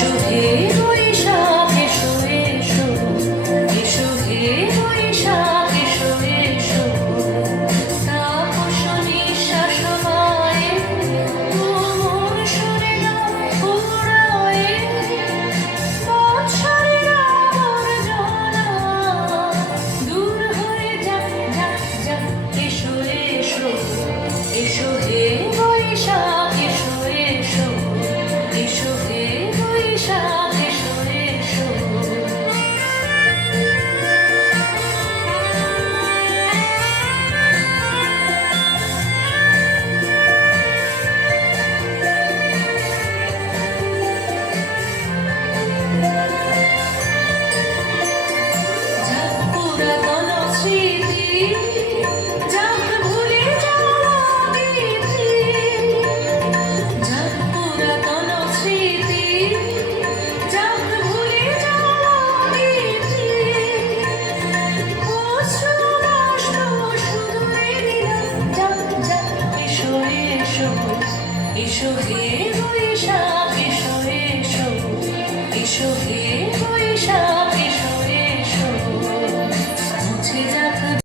এসো হে বৈশাখ এসো এসো, এসো হে বৈশাখ এসো এসো। তাপস নিঃশ্বাস মায়ে তুমুল সুরে গাও উড়ায়ে, বৎসরের আবর্জনা দূর হয়ে যাক যাক যাক। এসো এসো, এসো হে বৈশাখ এসো এসো, এসো হে বৈশাখ এসো এসো। যাক পুরাতন স্মৃতি, যাক ভুলে যাওয়া গীতি, যাক পুরাতন স্মৃতি, যাক ভুলে যাওয়া গীতি। অশ্রু নষ্ট শুধু দিলাম যাক যাক। এসো এসো, এসো হে বৈশাখ এসো এসো, এসো হে